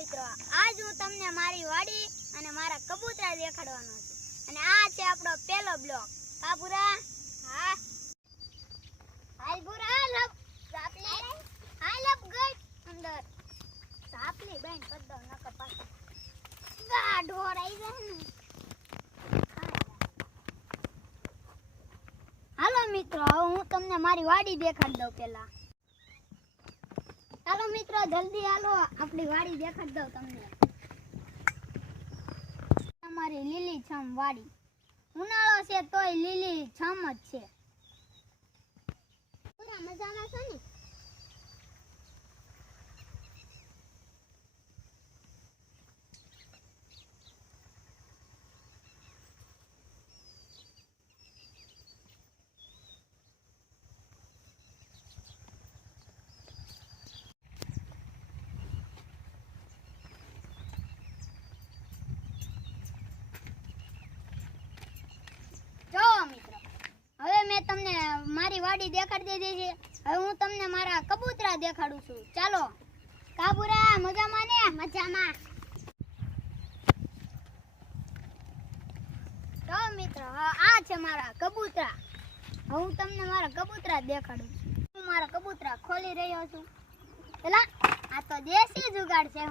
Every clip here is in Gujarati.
મિત્રો, આજ હું તમને મારી વાડી અને મારા કબૂતરા દેખાડવાનો છું. અને આ છે આપણો પહેલો બ્લોક. હા પૂરા? હા. હાલ પૂરા લપ સાપલી. હા લપ ગઈ અંદર. સાપલી બેન કર દો નકર પાછો. ગાઢ હોરાઈ જાય ને. હાલો મિત્રો, હવે હું તમને મારી વાડી દેખાડી દઉં પેલા. ચાલો મિત્રો, જલ્દી હાલો, આપણી વાડી દેખાડી દઉં તમને. અમારી લીલી છમ વાડી. ઉનાળો છે તોય લીલી છમ જ છે. પૂરા મજામાં છો ને? જો મિત્રો, હવે મેં તમને મારી વાડી દેખાડી દીધી છે. હવે હું તમને મારા કબૂતરા દેખાડું છું. ચાલો. કાબુરા મજામાં ને? મજામાં. જો મિત્રો, આ છે મારા કબૂતરા. હવે હું તમને મારા કબૂતરા દેખાડું છું. હું મારા કબૂતરા ખોલી રહ્યો છું. પેલા આ તો દેશી જુગાડ છે.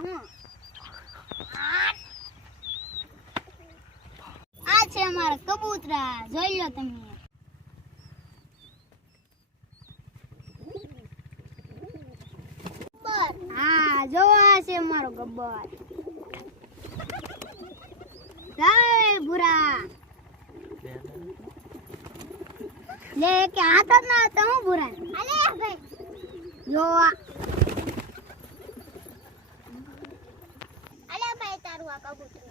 આ છે અમારા કબૂતરા, જોઈ લો તમે. હા, જો આ છે અમારો ગબ્બર. જય ભૂરા. લે કે હાથ જ ના હતો હું ભૂરા. અલે ભાઈ જો અલે ભાઈ તારું આ કબૂતરું.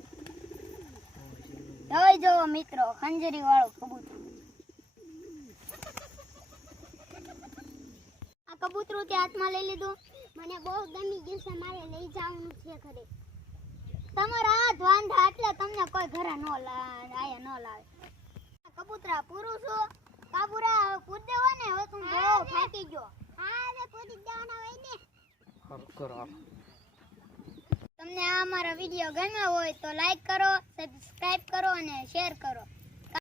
જોઈ જો મિત્રો, ખંજરી વાળો કબૂતર. આ કબૂતરું તે હાથમાં લઈ લીધું. મને બહુ ગમી ગયું છે, મારે લઈ જવાનું છે ઘરે. તમારા હાથ વાંધા એટલે તમને કોઈ ઘરે ન આયા ન લાવે. કબૂતરા પૂરું છું. કાબુરા હવે કૂદ દેવો ને, હવે તું બહુ થાકી ગયો. હા હવે કૂદી દેવાના હોય ને. તમને આ મારો વિડિયો ગમ્યો હોય તો લાઈક કરો, સબસ્ક્રાઇબ કરો અને શેર કરો.